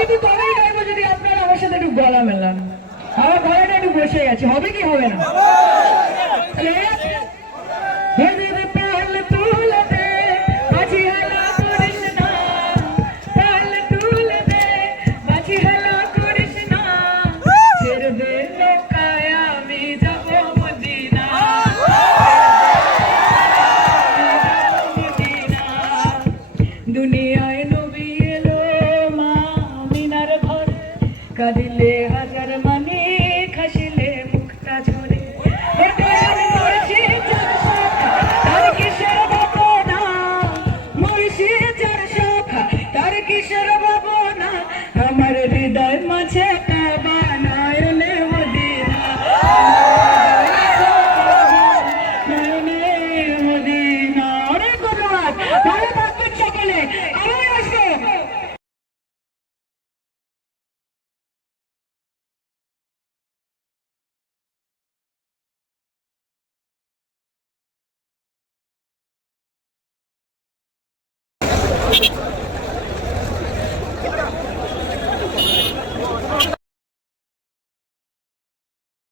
কিন্তু তবেই গাইবো যদি আপনারা আমার সাথে একটু গলা মেলান। আমার গলাটা একটু বসে গেছে, হবে কি হবে না? তাহলে এই আছে, হে দেবে পাল তুলে দে, মাঝি হেলা করিস না, পাল তুলে দে, মাঝি হেলা করিস না, ছেড়ে দে নৌকায় আমি যাবো মদিনা, মদিনা। দুনিয়ায় নবী এলো মা আমিনার ঘরে, কাঁদিলে